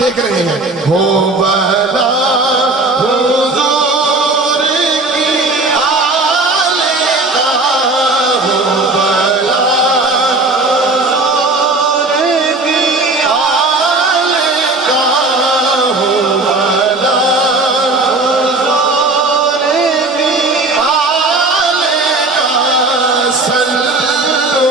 دیکھ رہے ہیں ہو بلا حضور کی آل کا ہو بلا حضور کی آل کا ہو بلا حضور کی آل کا صلو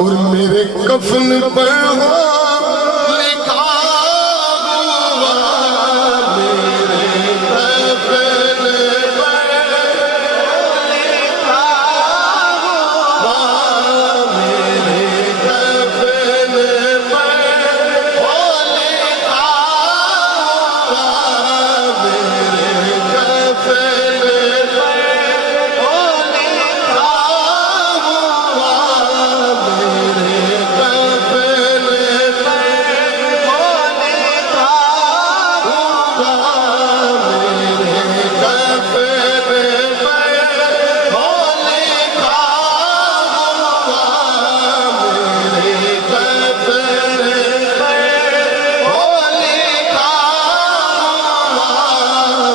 اور میرے کفن پر ہو لکھا ہوا میرے کفن پر لکھا ہوا میرے کفن پر ہو لکھا ہوا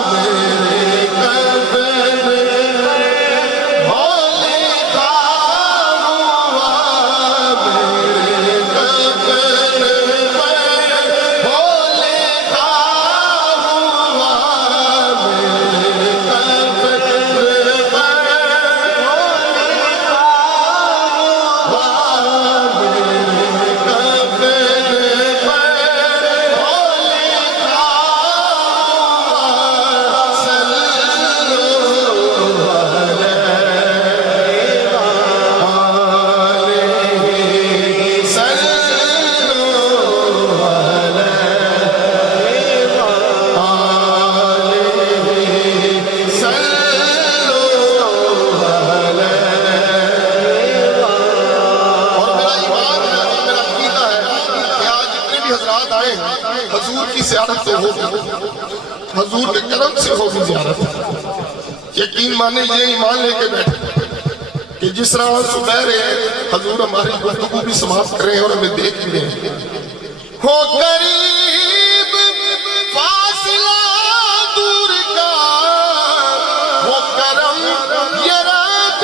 میرے کفن حضور کی زیارت تو ہوگی حضور کے کرم سے ہوگی زیارت یقین مانے یہ ایمان لے کے بیٹھے کہ جس طرح صبح حضور ہماری گفتگو بھی سماعت کریں اور ہمیں دیکھ لیں ہو قریب فاصلہ دور کا ہو کرم یہ رب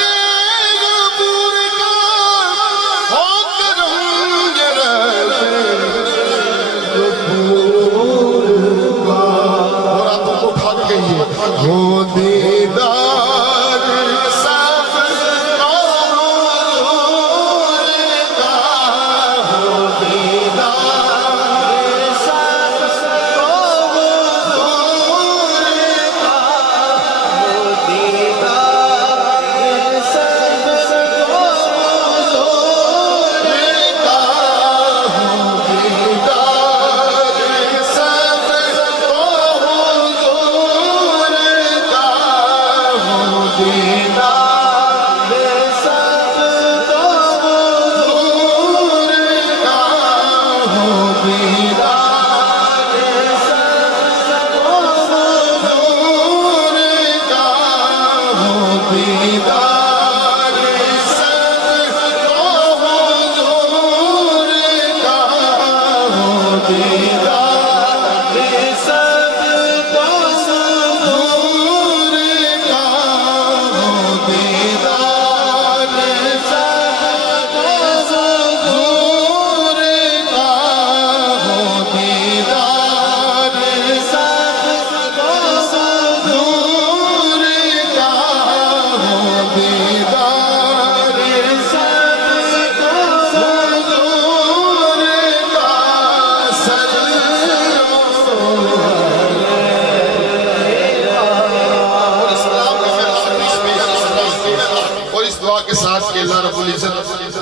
غفور کا ہو کرم یہ رب ہو دیدار سب حضور کا ہو دیدار سب حضور کا ہو دیدار سب حضور کا ہو دیدار سب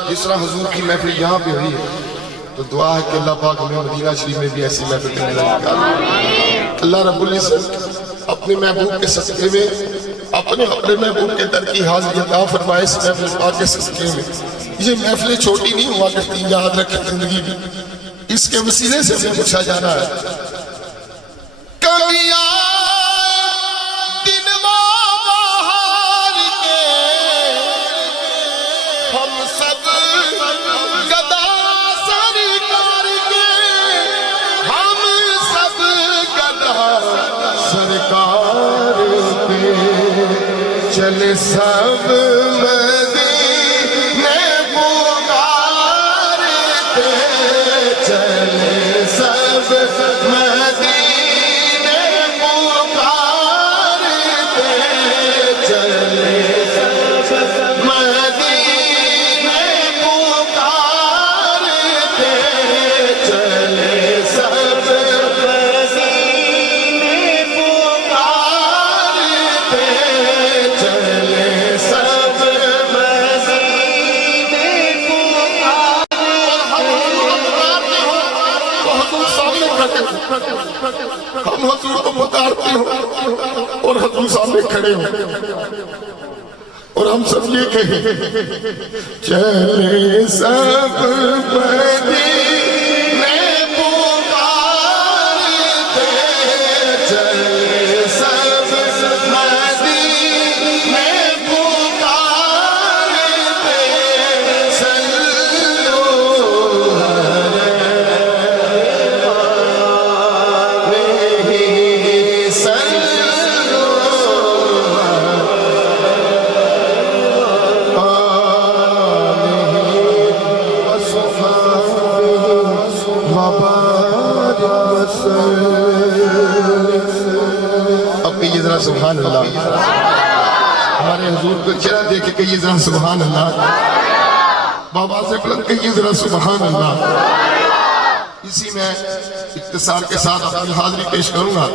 جس طرح حضور کی محفل یہاں پہ ہوئی ہے تو دعا ہے کہ اللہ پاک ہمیں مدینہ شریف میں بھی ایسی محفل کرنے لگے اللہ رب العزت اپنے محبوب کے صدقے میں اپنے محبوب کے در کی حاضری عطا فرمائے اس محفل پاک کے صدقے میں یہ محفلیں چھوٹی نہیں ہوا کرتی یاد رکھیں زندگی میں اس کے وسیلے سے ہمیں پوچھا جانا ہے چلے سب مدینے پکارتے چلے سب مدینے پکارتے چلے سب مدینے پکارتے چلے سب ہم حضور کو پکارتے ہوں اور حضور سامنے کھڑے ہوں اور ہم سب یہ کہیں چلے سب مدینے پکارتے چلے سب مدینے پکارتے اب کہیے ذرا سبحان اللہ ہمارے حضور کو چرا دے کے کہیے ذرا سبحان اللہ بابا سے بلند کہیے ذرا سبحان اللہ اسی میں اختصار کے ساتھ اپنی حاضری پیش کروں گا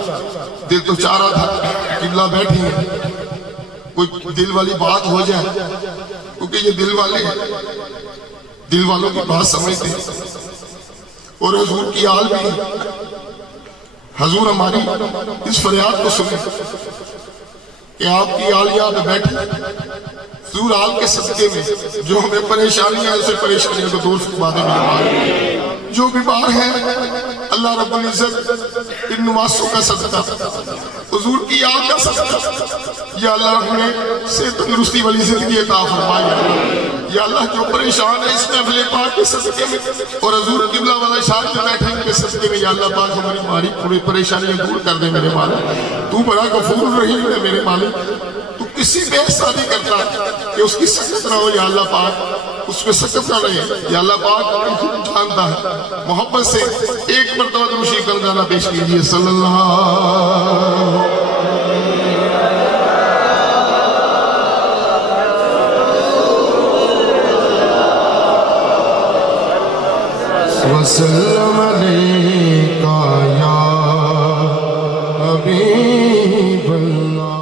دل تو چاہ رہا تھا قبلہ بیٹھیں کوئی دل والی بات ہو جائے کیونکہ یہ دل والوں کی بات سمجھتے ہیں اور حضور کی آل بھی حضور ہماری اس فریاد کو سنیں کہ آپ کی آل یہاں پہ بیٹھے حضور آل کے صدقے میں جو ہمیں پریشانی ہے اسے پریشانیوں کو دور فرما دے جو بیمار ہیں اللہ رب العزت ان نواسوں کا صدقہ حضور کی آل کا صدقہ یا اللہ ہمیں صحت تندرستی والی زندگی عطا فرمائے یا اللہ جو پریشان ہے اس محفل پاک کے صدقے میں اور حضور قبلہ والا شاہ جو بیٹھے ان کے صدقے میں یا اللہ پاک ہماری ماری پوری پریشانیاں دور کر دے میرے مالک تو بڑا غفور رحیم ہے میرے مالک تو کسی بے احسانی کرتا کہ اس کی سخت نہ ہو یا اللہ پاک اس پہ سخت نہ رہے یا اللہ پاک جانتا ہے محبت سے ایک مرتبہ درود کر جانا پیش کیجئے صلی اللہ وسلم علیکہ یا حبیب اللہ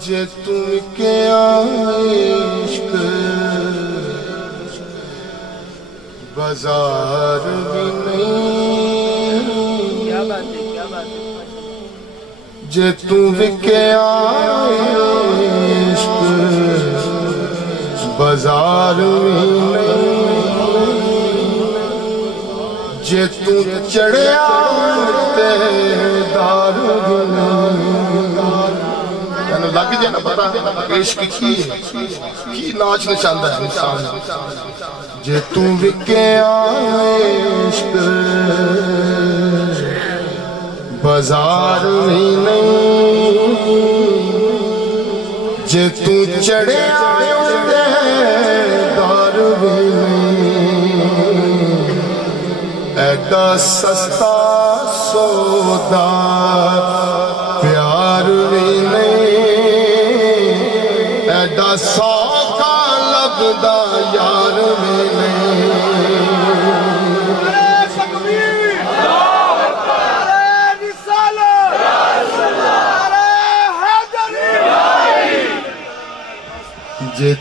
جے تم کے عشق بازار بھی نہیں جے تم کے عشق بازار جے تو چڑھیا دار لگ جائے نا پتا عشق کی ناچنا چاہتا ہے انسان جے تو وکے عشق بازار ہی نہیں جے تو چڑھیا ایڈا سستا سودا پیار بھی نہیں ایڈا سوکھا لبدا یار بھی نہیں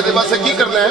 ਇਹਦੇ ਵਾਸਤੇ ਕੀ ਕਰਨਾ ਹੈ?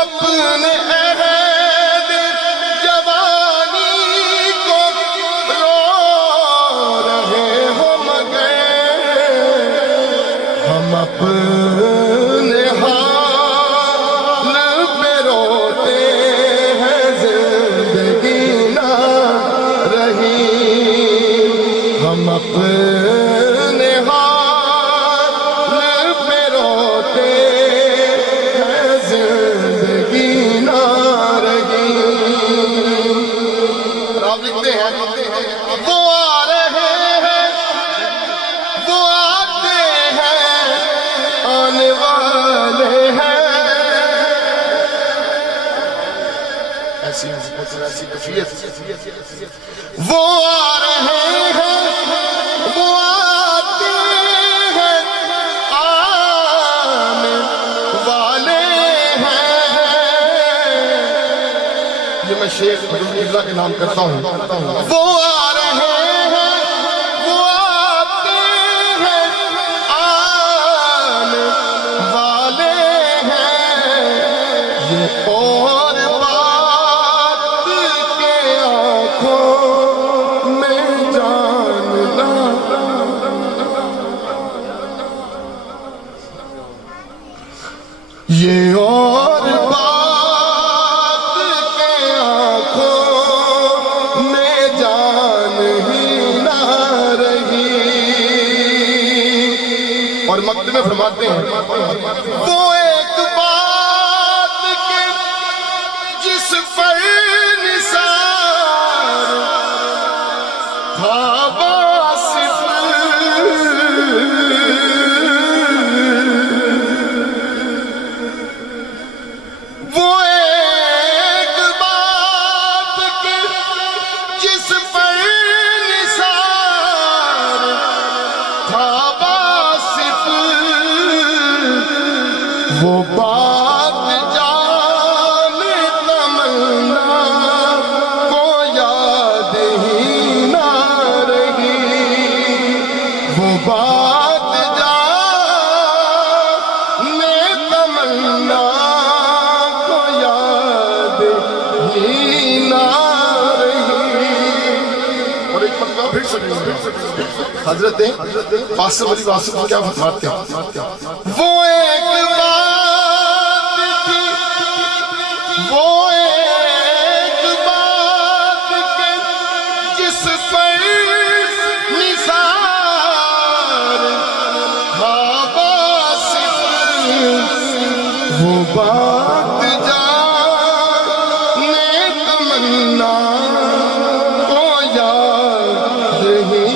اپنے عہد جوانی کو رو رہے ہو مگر ہم اپنے حال پہ روتے ہیں زندگی نہ رہی ہم اپنے حال پہ روتے ہیں زندگی نہ رہی آپ لکھتے ہیں وہ آ رہے ہیں وہ آتے ہیں آنے والے ہیں ایسی کفیت وہ آ رہے ہیں وہ آتے ہیں آنے والے ہیں یہ میں شیخ اللہ کے نام کرتا ہوں وہ آ رہے ہیں وہ آتے ہیں آنے والے ہیں یہ اور بات کے آنکھوں میں جاننا یہ اور بات کے آنکھوں میں جان ہی نہ رہی اور مکتب میں فرماتے ہیں وہ ایک بات کے جس پر نثار تھا واصف وہ ایک بات کے جس پر نثار تھا واصف وہ بات جان تمنا کو یاد ہی نہ رہی وہ بات جان تمنا کو یاد ہی نہ رہی اور ایک مرتبہ پھر سنیں حضرت قاسم علی واسف کیا فرماتے ہیں وہ ایک بات تھی وہ ایک بات کے جس پر نثار تھا واصف وہ بات جان تمنا کو یاد ہی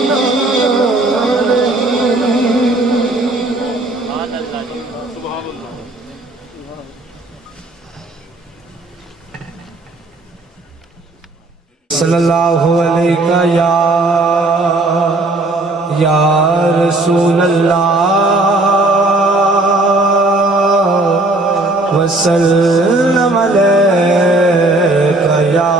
نہ صلی اللہ علیہ یا رسول اللہ وسلم علیکہ یا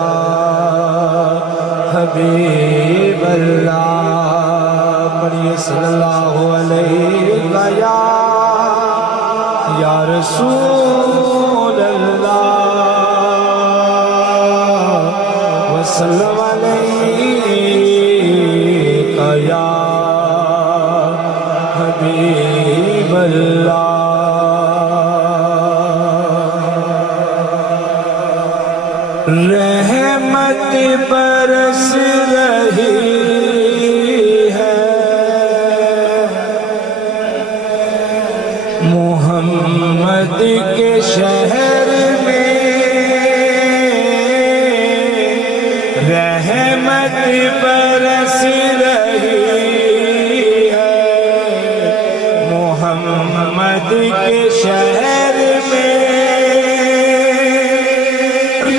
حبیب اللہ پڑھئے صلی اللہ علیہ یا رسول اللہ وسلم علیکہ یا حبیب اللہ رحمت برس رہی ہے محمد کے شہر میں رحمت برس رہی ہے محمد کے شہر میں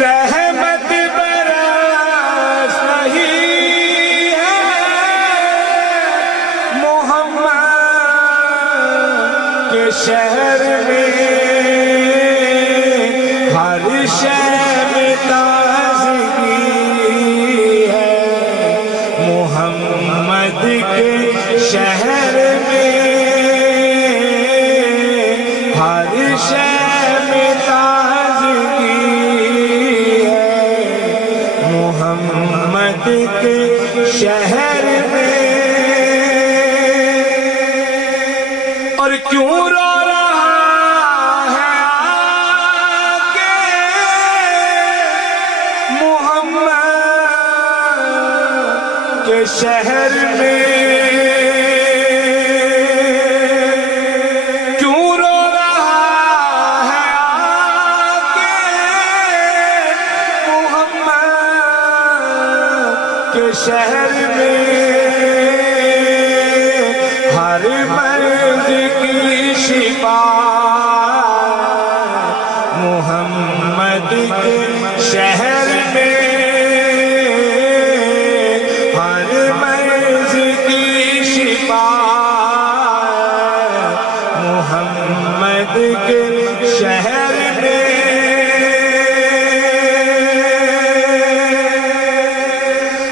رحمت برس رہی ہے محمد کے شہر میں ہر شہر میں تازگی ہے محمد کے شہر میں ہر شہر میں کیوں رو رہا ہے آگے محمد کے شہر میں؟ کیوں رو رہا ہے آگے محمد کے شہر میں؟ ہر مرض کی شفا محمد کے شہر میں، ہر مرض کی شفا محمد کے شہر میں۔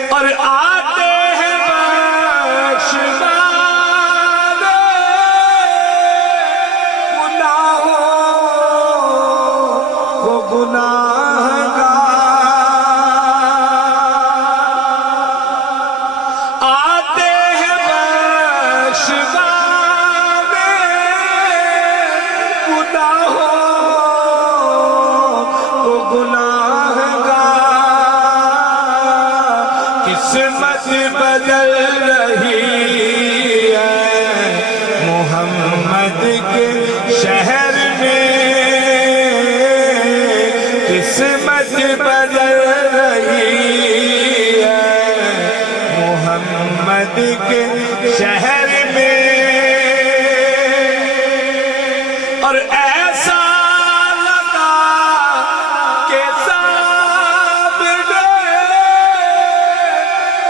اور آتے ہیں بخشوانے گناہوں کو گناہگار، آتے ہیں بخشوانے گناہوں کو گناہگار۔ قسمت بدل رہی ہے محمد کے شہر میں، قسمت بدل رہی ہے محمد کے شہر میں۔ اور ایسا لگا کہ سامنے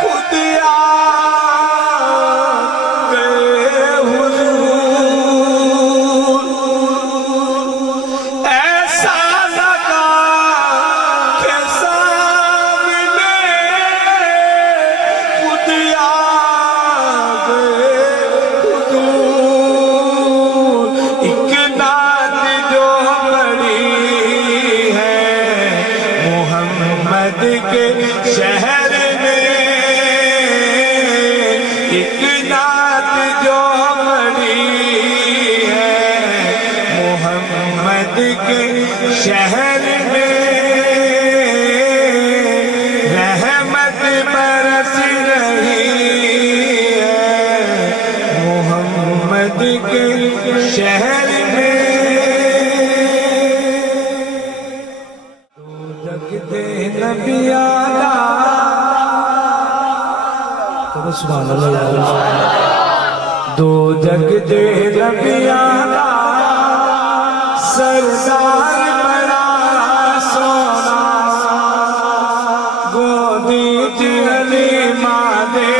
خود آ گئے حضور، ایسا لگا کہ سامنے خود آ گئے حضور۔ ایک نعت جو پڑھی ہے محمد کے شہر میں، ایک نعت جو پڑھی ہے محمد کے شہر میں، رحمت برس رہی ہے محمد کے شہر میں۔ دولت دے نبی آلا، سبحان اللہ، دو جگ دے نبی آلا، سردار بڑا سونا، گودی حلیمہ دے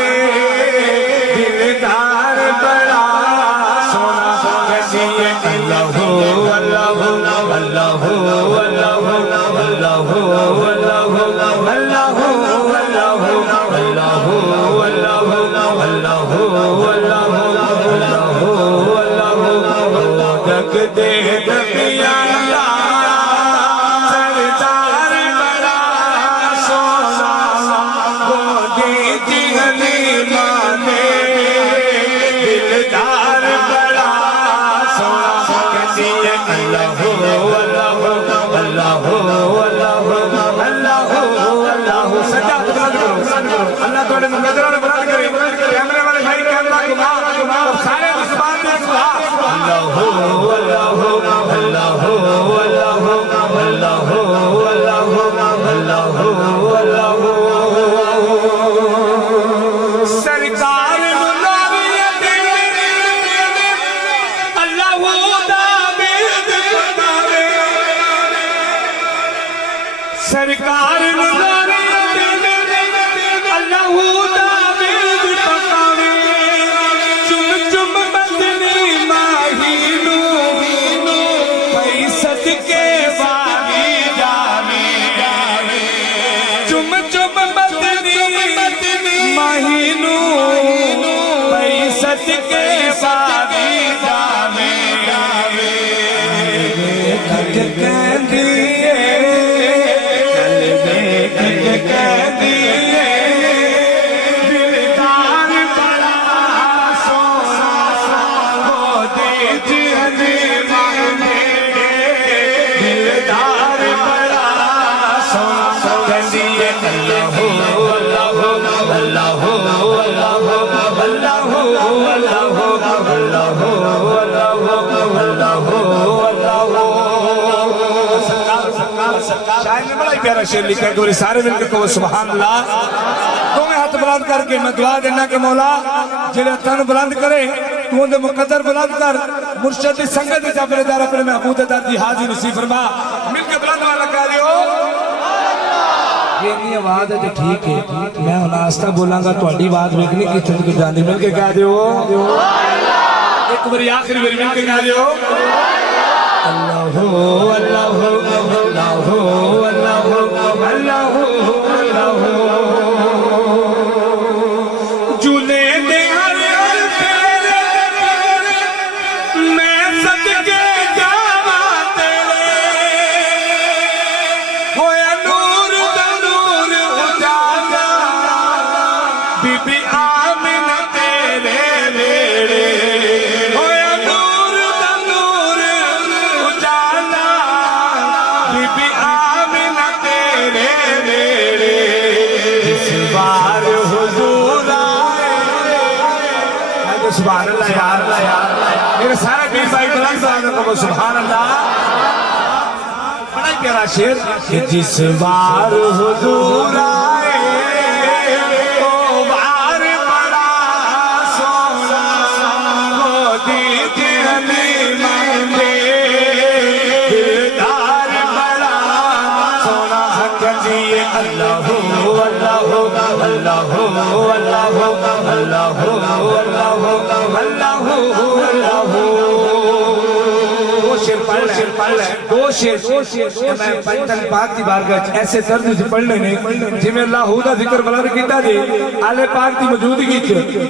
دلدار بڑا سونا۔ کسی اللہ اللہ اللہ اللہ اللہ اللہ جگ دے نبی آلا، سردار بڑا سونا، گودی حلیمہ دے دلدار بڑا سونا۔ کسی اللہ اللہ اللہ اللہ اللہ سجاد بلند کرو، اللہ تھوڑے نظروں نے بلند کرے، کیمرے والے بھائی کیمرہ گھما، سارے زبان میں سبحان اللہ اللہ اللہ اللہ اللہ اللہ اللہ۔ سرکار نوریت اللہ دامد پتاوے، سرکار نوریت اللہ دامد پتاوے، چم چم مدنی ماہی نو پئی صدقے والی جاوے، چم چم مدنی ماہی نو پئی صدقے والی جاوے۔ کھٹ کہندیے دلدار بڑا سونا، گودی شاعر نے بڑا ہی پیارا شعر لکھا ہے کہ سارے مل کے کہو سبحان اللہ دونوں ہاتھ بلند کر کے میں دعا دینا کہ مولا جڑے ہاتھاں بلند کرے تو ان دے مقدر بلند کر مرشد دی سنگت وچ اپنے دار اپنے محبوب دے در دی حاضری نصیب فرما مل کے بلند والا کہہ رہے ہو یہ نہیں آواز ہے ٹھیک ہے میں ہن آستہ بولاں گا تہاڈی آواز ویکھنی کتھے تک جاندی مل کے کہہ دیو ایک باری آخری باری مل کے کہہ دیو اللہ اللہ اللہ اللہ اللہ اللہ جھولے دے ہر ہر تیرے میں صدقے جاواں تیرے ہویا نور دا نور اجالا بی بی آمنہ تیرے ویڑے ہویا نور دا نور اجالا بی بی آمنہ تیرے ویڑے اس بار حضور سبحان اللہ یار میرے سارے پیر بھائی بلند سلام کو سبحان اللہ بڑا پیارا شعر کہ جس بار حضور آئے وہ بار بڑا سونا وہ دیجئے حلیمہ دے دلدار بڑا سونا کہیے اللہ اللہ اللہ اللہ اللہ دو شیر میں پنجتن پاک دی بارگاہ ایسے درد سے پڑھنے نے جی میں اللہ دا ذکر بلند کیتا جی آل پاک دی موجودگی چ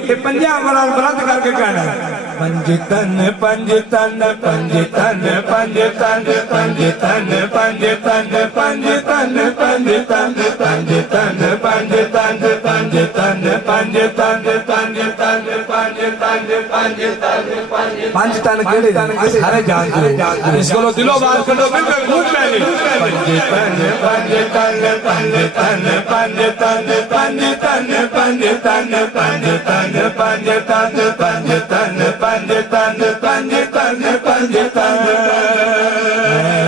یہ پنجا امران بلند کر کے کہنا پنجتن پنجتن پنجتن پنجتن پنجتن پنجتن پنجتن پنجتن پنجتن پنجتن پنجتن پنجتن پنجتن پنجتن کہڑے سارے جانتے اس کو دلوں بات کرو مل کر گونج پہلے پنجتن پنجتن پنجتن پنجتن پنجتن پنجتن پنجتن پنجتن پنجتن پنجتن پنجتن پنجتن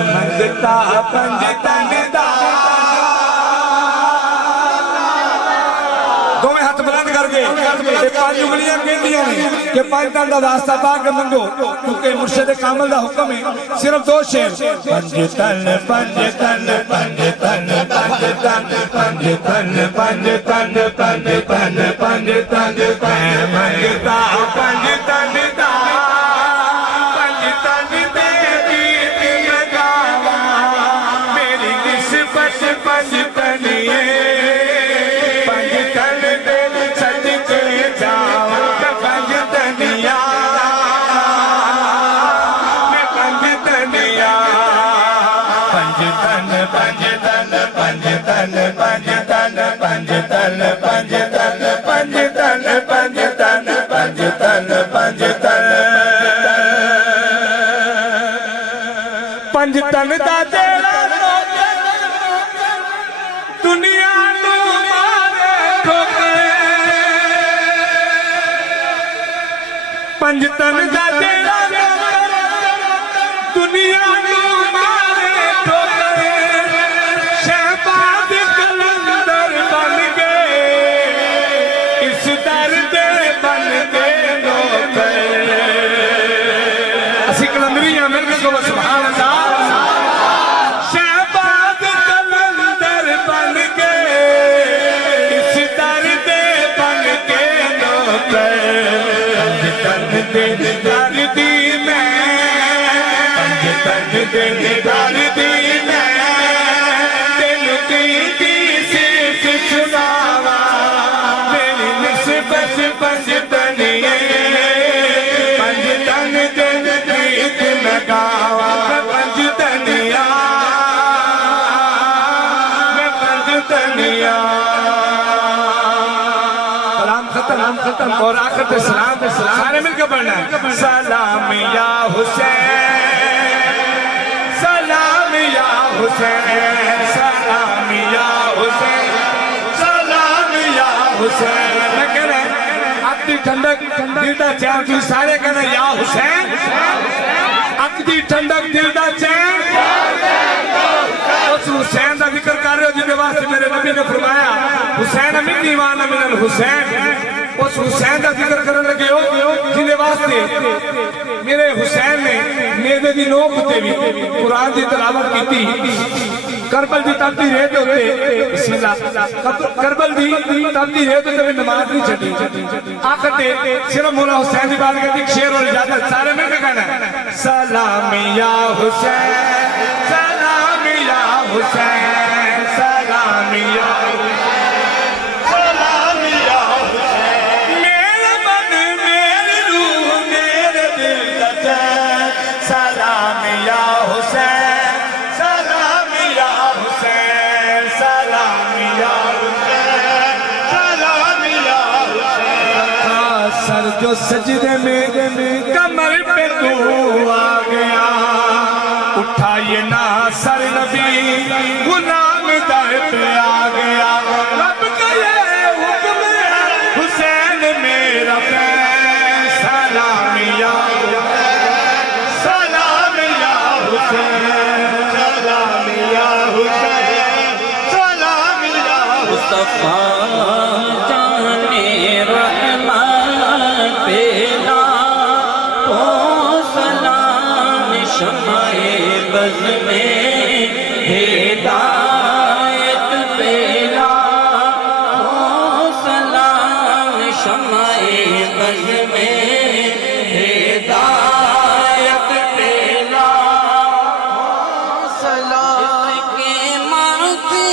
منگتا پنجتن دا دوئے ہاتھ بلند کر کے پانچ انگلیاں کہندیاں نے کہ پانچ تن دا واسطہ پا کے منگو کیونکہ مرشد کامل دا حکم ہے صرف دو شعر پنجتن پنجتن پنجتن پنجتن پنجتن پنجتن پنجتن پنجتن منگتا پنجتن دا پنجتن دے گیت لگاواں میری نسبت پنجتن ہے پنجتن دا جیڑا دنیا نو مارے ٹھوکے پنجتن دا جیڑا دنیا نو مارے ٹھوکے شہباز کلندر بن گئے اس در دے بن گئے نوکر اسی کلندری ہیں مل کے کو سبحان اللہ ختم اور آخر پہ سلام سارے مل کے پڑھنا ہے سلام یا حسین سلام یا حسین سلام یا حسین سلام یا حسین میں کہہ رہا ہے اکدی ٹھنڈک دل دا چین تو سارے کہنا یا حسین اکدی ٹھنڈک دل دا چین واسطے میرے نبی نے فرمایا حسین منی وانا من الحسین اس حسین کا ذکر کرنے لگے ہو جنہیں واسطے میرے حسین نے میرے دی نوک تے بھی قرآن دی تلاوت کی تھی کربل دی تب دی رہتے ہوتے بسم اللہ کربل دی تب دی رہتے ہوتے نماز نہیں چھٹی آخر تے صرف مولا حسین دی بات کرتی شیر اور اجازت سارے میں کہنا ہے سلام یا حسین سلام یا حسین سلام یا جو سجدے میں کمر پہ تو آ گیا اٹھائیے نا سر نبی غلام در پہ آ گیا رب کا یہ حکم ہے حسین میرا فیض سلام یا سلام یا حسین سلام یا حسین سلام یا مصطفیٰ جانے رحمت پیلا تو سلام شمع بز میں ہدایت پیلا تو سلام شمع بز میں ہدایت پیلا سلام کے ماتھے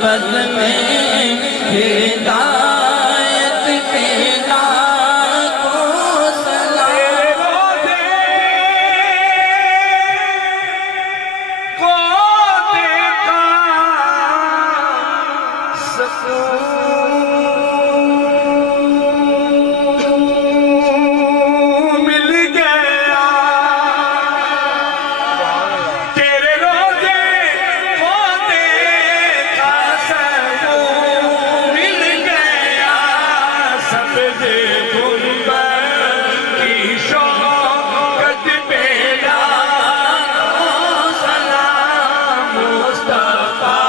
بز میں ہدایت پیدا کو سلام کو دیکھا سکون مل گیا تیرے روزے کو دیکھا سکون مل گیا سبز گنبد کی شوکت پیدا کو سلام مصطفیٰ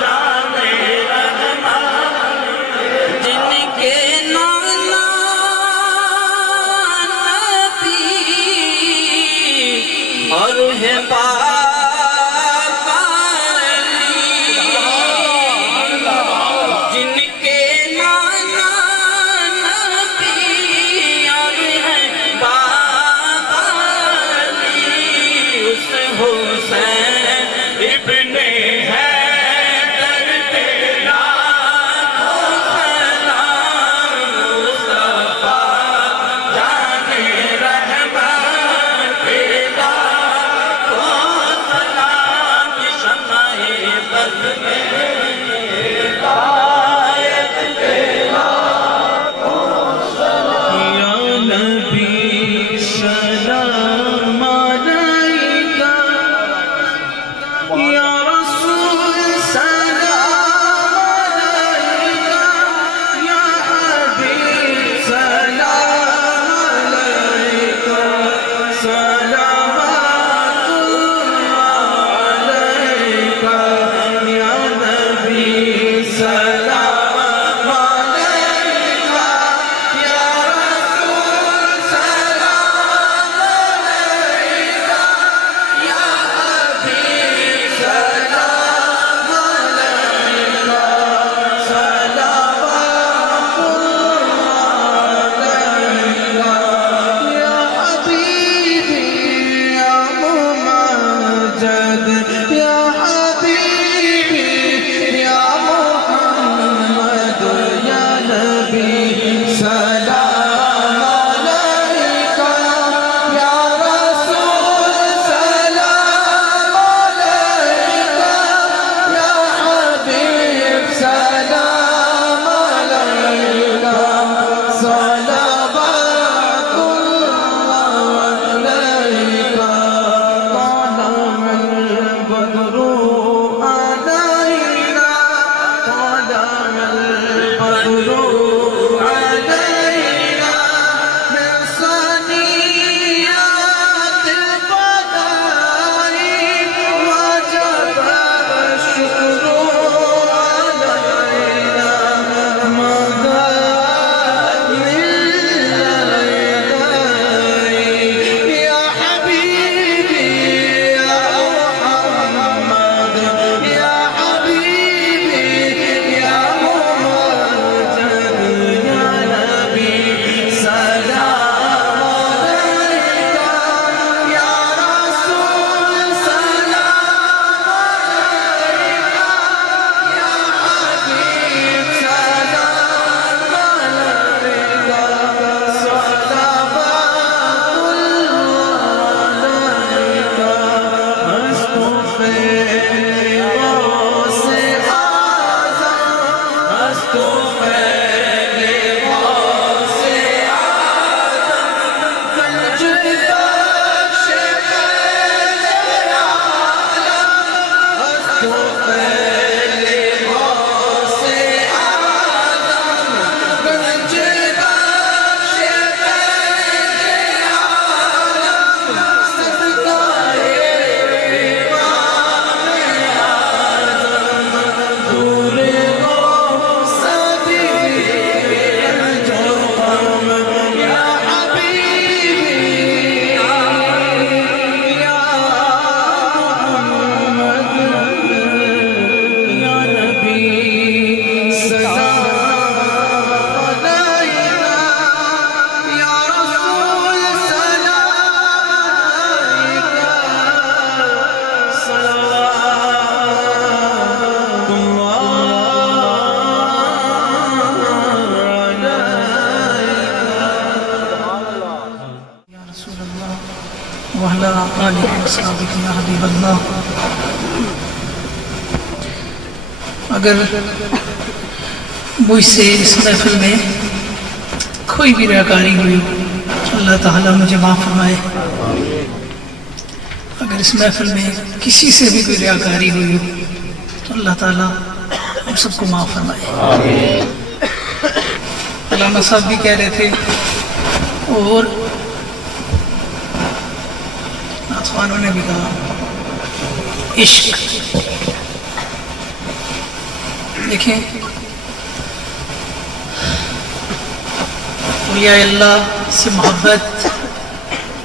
جانے رحمت جن کے نانا نبی اور ہے پاک علی جن کے نانا آلہ وصحبہ یا حبیب اللہ۔ اگر مجھ سے اس محفل میں کوئی بھی ریاکاری ہوئی تو اللہ تعالیٰ مجھے معاف فرمائے۔ اگر اس محفل میں کسی سے بھی کوئی ریاکاری ہوئی ہو تو اللہ تعالیٰ ہم سب کو معاف فرمائے۔ علامہ صاحب بھی کہہ رہے تھے اور ناتخوانوں نے بھی کہا، عشق، دیکھیں اولیاء اللہ سے محبت،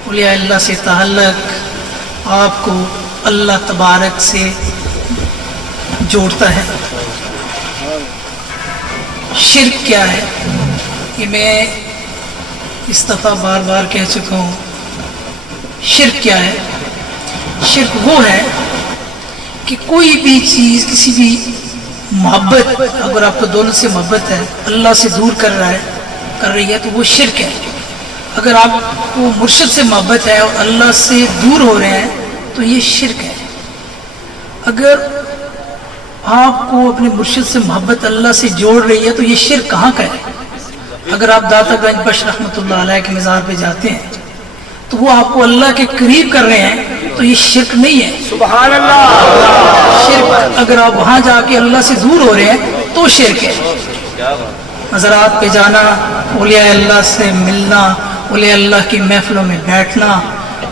اولیاء اللہ سے تعلق آپ کو اللہ تبارک سے جوڑتا ہے۔ شرک کیا ہے یہ میں اس دفعہ بار بار کہہ چکا ہوں۔ شرک کیا ہے؟ شرک وہ ہے کہ کوئی بھی چیز، کسی بھی محبت، اگر آپ کو دولت سے محبت ہے، اللہ سے دور کر رہی ہے تو وہ شرک ہے۔ اگر آپ کو مرشد سے محبت ہے اور اللہ سے دور ہو رہے ہیں تو یہ شرک ہے۔ اگر آپ کو اپنے مرشد سے محبت اللہ سے جوڑ رہی ہے تو یہ شرک کہاں کا ہے؟ اگر آپ داتا گنج بخش رحمۃ اللہ علیہ کے مزار پہ جاتے ہیں تو وہ آپ کو اللہ کے قریب کر رہے ہیں تو یہ شرک نہیں ہے۔ سبحان اللہ۔ شرک اگر آپ وہاں جا کے اللہ سے دور ہو رہے ہیں تو شرک ہے۔ مزارات پہ جانا، اولیاء اللہ سے ملنا، اولیاء اللہ کی محفلوں میں بیٹھنا،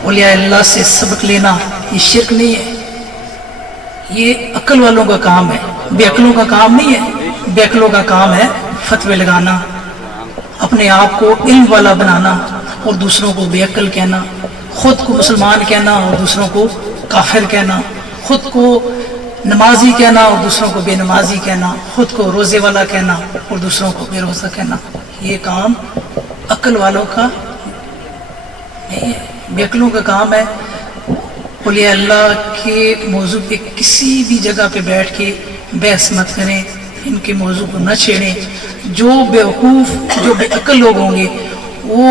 اولیاء اللہ سے سبق لینا، یہ شرک نہیں ہے۔ یہ عقل والوں کا کام ہے، بے عقلوں کا کام نہیں ہے۔ بے عقلوں کا کام ہے فتوے لگانا، اپنے آپ کو علم والا بنانا اور دوسروں کو بے عقل کہنا، خود کو مسلمان کہنا اور دوسروں کو کافر کہنا، خود کو نمازی کہنا اور دوسروں کو بے نمازی کہنا، خود کو روزے والا کہنا اور دوسروں کو بے روزہ کہنا۔ یہ کام عقل والوں کا نہیں ہے، بے عقلوں کا کام ہے۔ اولیاء اللہ کے موضوع پہ کسی بھی جگہ پہ بیٹھ کے بحث مت کریں، ان کے موضوع کو نہ چھیڑیں۔ جو بیوقوف، جو بے عقل لوگ ہوں گے وہ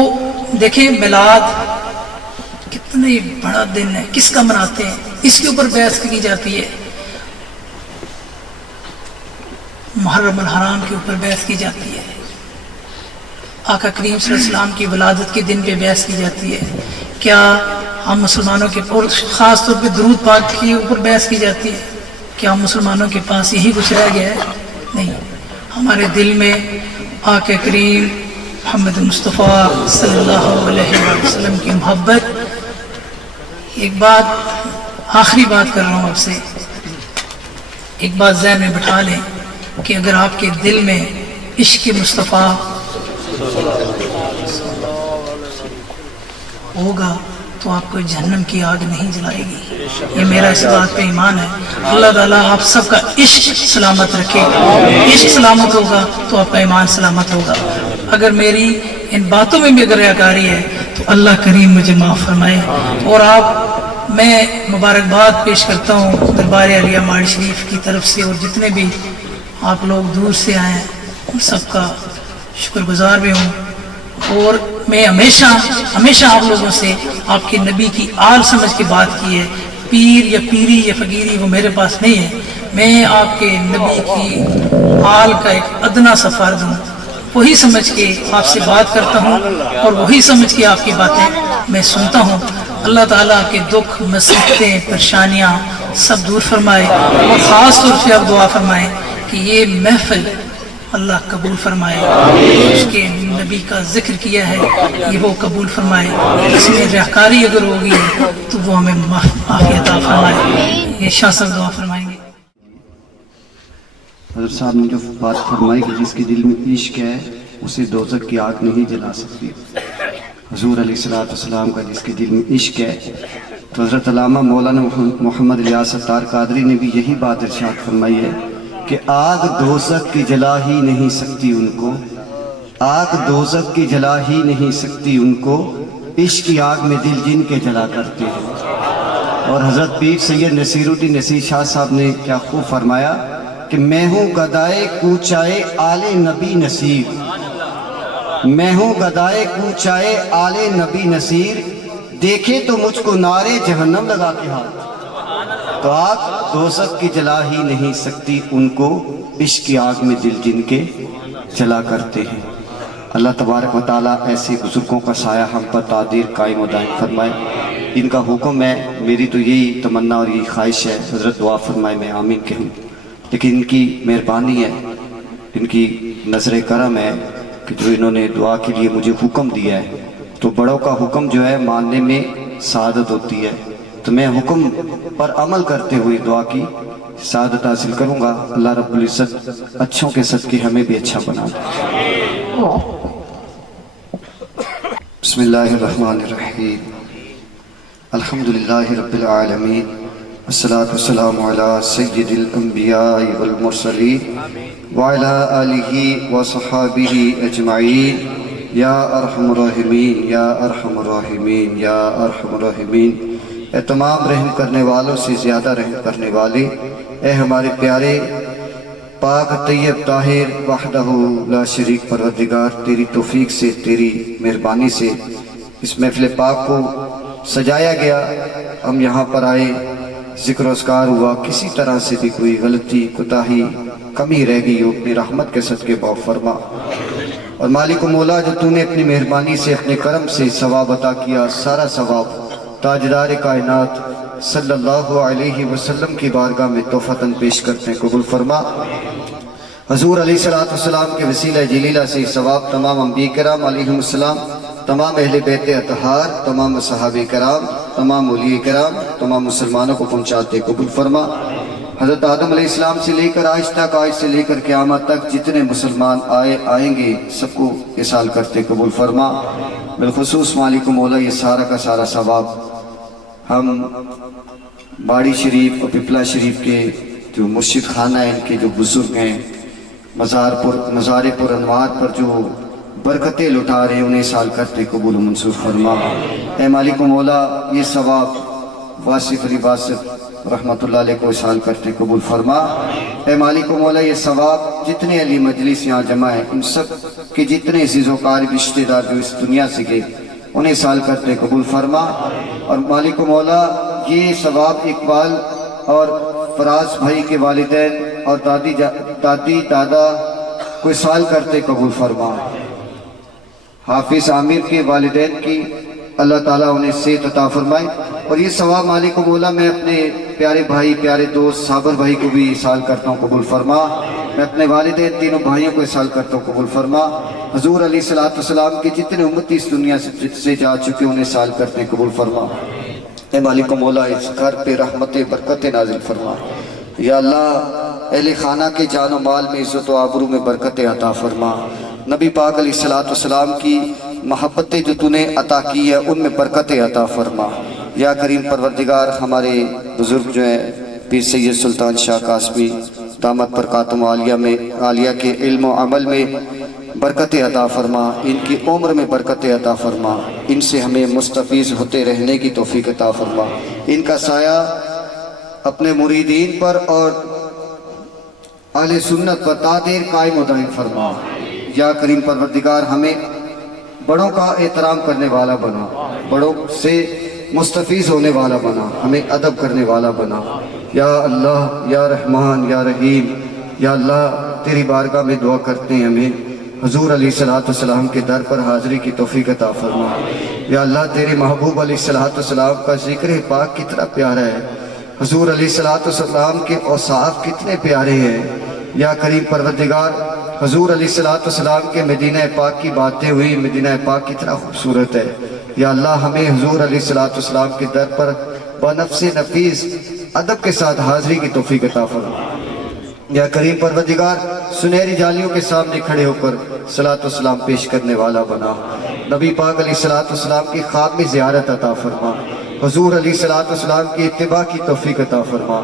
دیکھیں میلاد کتنے بڑا دن ہے، کس کا مناتے ہیں، اس کے اوپر بحث کی جاتی ہے۔ محرم الحرام کے اوپر بحث کی جاتی ہے، آقا کریم صلی اللہ علیہ وسلم کی ولادت کے دن پہ بحث کی جاتی ہے۔ کیا ہم مسلمانوں کے، اور خاص طور پہ درود پاک کے اوپر بحث کی جاتی ہے، کیا ہم مسلمانوں کے پاس یہی کچھ رہ گیا ہے؟ نہیں، ہمارے دل میں آقا کریم محمد مصطفیٰ صلی اللہ علیہ وسلم کی محبت۔ ایک بات، آخری بات کر رہا ہوں آپ سے، ایک بات ذہن میں بٹھا لیں کہ اگر آپ کے دل میں عشق مصطفیٰ ہوگا تو آپ کو جہنم کی آگ نہیں جلائے گی۔ یہ میرا اس بات پہ ایمان ہے۔ اللہ تعالیٰ آپ سب کا عشق سلامت رکھے۔ عشق سلامت ہوگا تو آپ کا ایمان سلامت ہوگا۔ اگر میری ان باتوں میں بھی اگر ریاکاری ہے تو اللہ کریم مجھے معاف فرمائے۔ اور میں مبارکباد پیش کرتا ہوں دربار عالیہ ماڑی شریف کی طرف سے، اور جتنے بھی آپ لوگ دور سے آئے ہیں ان سب کا شکر گزار بھی ہوں۔ اور میں ہمیشہ آپ لوگوں سے آپ کے نبی کی آل سمجھ کے بات کی ہے۔ پیر یا پیری یا فقیری وہ میرے پاس نہیں ہے، میں آپ کے نبی کی آل کا ایک ادنا سا فرد ہوں۔ وہی سمجھ کے آپ سے بات کرتا ہوں اور وہی سمجھ کے آپ کی باتیں میں سنتا ہوں۔ اللہ تعالیٰ کے دکھ، مصیبتیں، پریشانیاں سب دور فرمائے، اور خاص طور سے آپ دعا فرمائیں کہ یہ محفل اللہ قبول فرمائے، اس کے نبی کا ذکر کیا ہے یہ وہ قبول فرمائے، اس میں ریاکاری اگر ہوگی تو وہ ہمیں معافی عطا فرمائے۔ یہ شاہ صاحب دعا فرمائیں گے۔ حضرت صاحب نے جو بات فرمائی کہ جس کے دل میں عشق ہے اسے دوزخ کی آگ نہیں جلا سکتی، حضور علیہ السلام کا جس کے دل میں عشق ہے، تو حضرت علامہ مولانا محمد الیاس ستار قادری نے بھی یہی بات ارشاد فرمائی ہے کہ آگ دوزخ کی جلا ہی نہیں سکتی ان کو، آگ دوزخ کی جلا ہی نہیں سکتی ان کو، عشق کی آگ میں دل جن کے جلا کرتے ہیں۔ اور حضرت پیر سید نصیر الدین نصیر شاہ صاحب نے کیا خوب فرمایا کہ میں ہوں گدائے کوچائے آل نبی نصیر، میں ہوں گدائے کوچائے آل نبی نصیر، دیکھے تو مجھ کو نارے جہنم لگا کے ہاتھ، تو آگ دوزخ کی جلا ہی نہیں سکتی ان کو، عشق کی آگ میں دل جن کے جلا کرتے ہیں۔ اللہ تبارک و تعالیٰ ایسے بزرگوں کا سایہ ہم پر تعدیر قائم و دائم فرمائے۔ ان کا حکم ہے، میری تو یہی تمنا اور یہی خواہش ہے، حضرت دعا فرمائے میں آمین کہوں، لیکن ان کی مہربانی ہے، ان کی نظر کرم ہے کہ جو انہوں نے دعا کے لیے مجھے حکم دیا ہے، تو بڑوں کا حکم جو ہے ماننے میں سعادت ہوتی ہے، تو میں حکم پر عمل کرتے ہوئے دعا کی سعادت حاصل کروں گا۔ اللہ رب العزت اچھوں کے صدقے ہمیں بھی اچھا بنا دے۔ بسم اللہ الرحمن الرحیم، الحمدللہ رب العالمین، والصلاة والسلام علی سید الانبیاء والمرسلین وعلی آلہ وصحابہ اجمعین، یا ارحم الراحمین یا ارحم الراحمین یا ارحم الراحمین۔ اے تمام رحم کرنے والوں سے زیادہ رحم کرنے والے، اے ہمارے پیارے پاک طیب طاہر وحدہ لا شریک پروردگار، تیری توفیق سے، تیری مہربانی سے اس محفل پاک کو سجایا گیا، ہم یہاں پر آئے، ذکر و اذکار ہوا، کسی طرح سے بھی کوئی غلطی کوتاہی کمی رہ گئی ہو اپنی رحمت کے صدقے معاف فرما۔ اور مالک و مولا، جو تو نے اپنی مہربانی سے اپنے کرم سے ثواب عطا کیا، سارا ثواب تاجدار کائنات صلی اللہ علیہ وسلم کی بارگاہ میں تحفتاً پیش کرتے ہیں، قبول فرما۔ حضور علیہ السلام کے وسیلہ جلیلہ سے ثواب تمام انبیاء کرام علیہم السلام، تمام اہل بیت اطہار، تمام صحابہ کرام، تمام اولیاء کرام، تمام مسلمانوں کو پہنچاتے قبول فرما۔ حضرت آدم علیہ السلام سے لے کر آج تک، آج سے لے کر قیامت تک جتنے مسلمان آئیں گے سب کو احسان کرتے قبول فرما۔ بالخصوص مالک و مولا، یہ سارا کا سارا ثواب ہم باڑی شریف اور پپلا شریف کے جو مرشد خانہ ہیں، ان کے جو بزرگ ہیں، مزار پر انوار پر جو برکتیں لٹا رہے ہیں، انہیں سال کرتے قبول و منصور فرما۔ اے مالک و مولا، یہ ثواب واصف علی واصف رحمت اللہ علیہ کو سال کرتے قبول فرما۔ اے مالک و مولا، یہ ثواب جتنے علی مجلس یہاں جمع ہیں، ان سب کے جتنے عزیز و قارب رشتہ دار جو اس دنیا سے گئے، انہیں سال کرتے قبول فرما۔ اور مالک و مولا، یہ ثواب اقبال اور فراز بھائی کے والدین اور دادی دادا کو سال کرتے قبول فرما۔ حافظ عامر کے والدین کی اللہ تعالیٰ انہیں صحت عطا فرمائے۔ اور یہ ثواب مالک و مولا میں اپنے پیارے بھائی، پیارے دوست صابر بھائی کو بھی سال کرتا ہوں قبول فرما۔ میں اپنے والدین تینوں بھائیوں کو سال کرتا ہوں قبول فرما۔ حضور علیہ السلام کے جتنے امتی اس دنیا سے جا چکے انہیں سال کرتے ہیں قبول فرما۔ اے مالک و مولا، اس گھر پہ رحمت برکت نازل فرما۔ یا اللہ، اہل خانہ کے جان و مال میں عزت و آبرو میں برکت عطا فرما۔ نبی پاک علیہ السلام کی محبتیں جو تو نے عطا کی ہے، ان میں برکت عطا فرما۔ یا کریم پروردگار، ہمارے بزرگ جو ہیں پیر سید سلطان شاہ قاسمی دامت برکاتہم عالیہ کے علم و عمل میں برکت عطا فرما، ان کی عمر میں برکت عطا فرما، ان سے ہمیں مستفیض ہوتے رہنے کی توفیق عطا فرما۔ ان کا سایہ اپنے مریدین پر اور اہل سنت پر تا دیر قائم و دائم فرما۔ یا کریم پروردگار، ہمیں بڑوں کا احترام کرنے والا بنا، بڑوں سے مستفیض ہونے والا بنا، ہمیں ادب کرنے والا بنا۔ یا اللہ، یا رحمان، یا رحیم، یا اللہ، تیری بارگاہ میں دعا کرتے ہیں، ہمیں حضور علیہ السلام کے در پر حاضری کی توفیق عطا فرما۔ یا اللہ، تیرے محبوب علیہ السلام کا ذکر پاک کتنا پیارا ہے، حضور علیہ السلام کے اوصاف کتنے پیارے ہیں۔ یا کریم پروردگار، حضور علیہ السلام کے مدینہ پاک کی باتیں ہوئی، مدینہ پاک کتنا خوبصورت ہے۔ یا اللہ، ہمیں حضور علیہ السلام کے در پر بنفس نفیس ادب کے ساتھ حاضری کی توفیق عطا فرما۔ یا کریم پروردگار، سنہری جالیوں کے سامنے کھڑے ہو کر صلاۃ و سلام پیش کرنے والا بنا۔ نبی پاک علیہ السلام کی خواب میں زیارت عطا فرما، حضور علیہ السلام کی اتباع کی توفیق عطا فرما،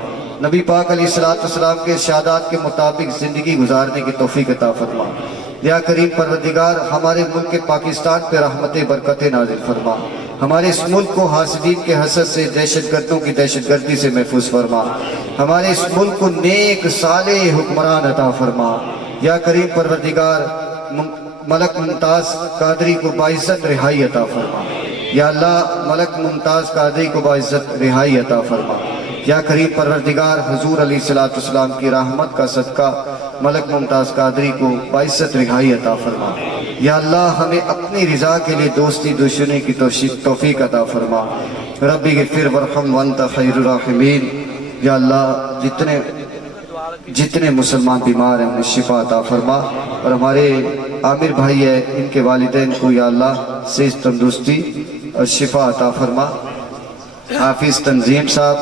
نبی پاک علیہ السلام کے ارشادات کے مطابق زندگی گزارنے کی توفیق عطا فرما۔ یا کریم پروردگار، ہمارے ملک پاکستان پہ رحمت برکت نازل فرما، ہمارے اس ملک کو حاسدین کے حسد سے، دہشت گردوں کی دہشت گردی سے محفوظ فرما، ہمارے اس ملک کو نیک صالح حکمران عطا فرما۔ یا کریم پروردگار، ملک ممتاز قادری کو باعزت رہائی عطا فرما۔ یا اللہ ملک ممتاز قادری کو باعزت رہائی عطا فرما۔ یا کریم پروردگار حضور علیہ السلام کی رحمت کا صدقہ ملک ممتاز قادری کو باعزت رہائی عطا فرما۔ یا اللہ ہمیں اپنی رضا کے لیے دوستی دشمنی کی توفیق عطا فرما۔ رب اغفر وارحم وانت خیر الراحمین۔ یا اللہ جتنے مسلمان بیمار ہیں انہیں شفا عطا فرما، اور ہمارے عامر بھائی ہے ان کے والدین کو یا اللہ صحت تندرستی اور شفا عطا فرما۔ حافظ تنظیم صاحب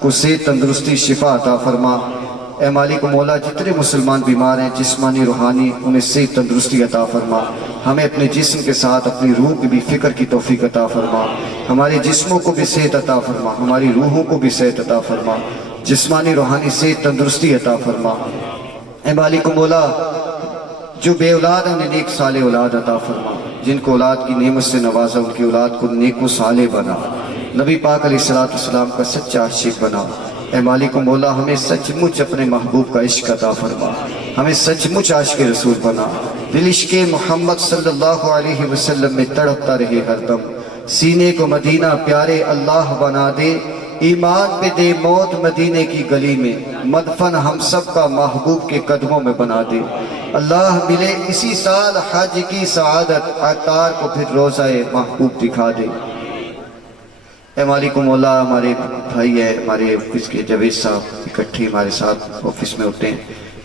کو صحت تندرستی شفا عطا فرما۔ اے مالک و مولا جتنے مسلمان بیمار ہیں جسمانی روحانی انہیں صحت تندرستی عطا فرما۔ ہمیں اپنے جسم کے ساتھ اپنی روح کی بھی فکر کی توفیق عطا فرما۔ ہمارے جسموں کو بھی صحت عطا فرما، ہماری روحوں کو بھی صحت عطا فرما، جسمانی روحانی صحت تندرستی عطا فرما۔ اے مالک و مولا جو بے اولاد ہیں انہیں نیک صالح اولاد عطا فرما، جن کو اولاد کی نعمت سے نوازا ان کی اولاد کو نیک و صالح بنا، نبی پاک علیہ السلام کا سچا عاشق بنا۔ اے مالک و مولا ہمیں سچ مچ اپنے محبوب کا عشق عطا فرما، ہمیں سچ مچ عاشق رسول بنا، دل عشق محمد صلی اللہ علیہ وسلم میں تڑپتا رہے ہر دم، سینے کو مدینہ پیارے اللہ بنا دے، ایمان پہ دے موت مدینے کی گلی میں، مدفن ہم سب کا محبوب کے قدموں میں بنا دے۔ اللہ ملے اسی سال حج کی سعادت، عطار کو پھر روزہ محبوب دکھا دے۔ اے مالک و مولا ہمارے بھائی ہے ہمارے آفس کے جاوید صاحب اکٹھے ہمارے ساتھ آفس میں ہوتے ہیں،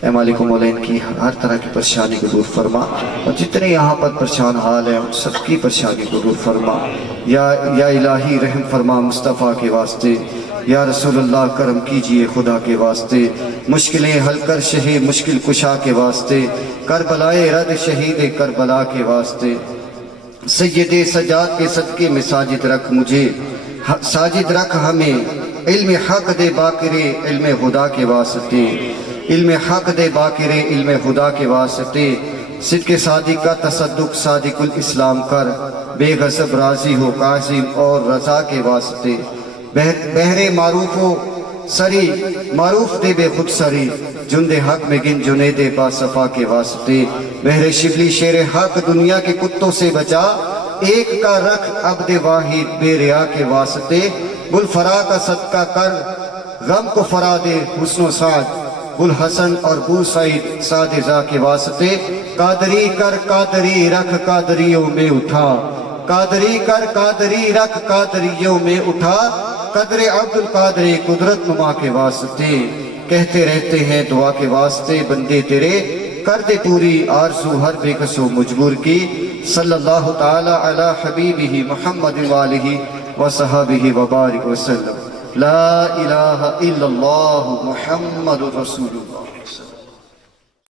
اے مالک و مولا ان کی ہر طرح کی پریشانی کو دور فرما، اور جتنے یہاں پر پریشان حال ہیں ان سب کی پریشانی کو دور فرما۔ یا الہی رحم فرما مصطفیٰ کے واسطے، یا رسول اللہ کرم کیجئے خدا کے واسطے، مشکلیں حل کر شہ مشکل کشا کے واسطے، کربلائے رد شہید کربلا کے واسطے، سید سجاد کے صدقے میں ساجد رکھ مجھے، ساجد رکھ ہمیں، علم حق دے باقر علم خدا کے واسطے، علم حق دے باقر علم خدا کے واسطے، صدق صادق کا تصدق صادق الاسلام کر، بے غضب راضی ہو قاسم اور رضا کے واسطے، بہر معروف و سری معروف دے بے خود سری، جند حق میں گن جنید با صفا کے واسطے، بہر شبلی شیر حق دنیا کے کتوں سے بچا، ایک کا رکھ عبد واحد بے ریا کے واسطے، گل فرا کا صدقہ کر غم کو فرا دے حسن و سعد، گل حسن اور بو سعید سعد رضا کے واسطے، قادری کر قادری رکھ قادریوں میں اٹھا، قادری کر قادری رکھ قادریوں میں اٹھا، قدر عبد القادر قدرت نما کے واسطے، کہتے رہتے ہیں دعا کے واسطے بندے تیرے، کر دے پوری آرزو ہر بے کس و مجبور کی، صلی اللہ تعالی علی حبیبہ محمد والہ وصحبہ وبارک وسلم، لا الہ الا اللہ محمد رسول اللہ۔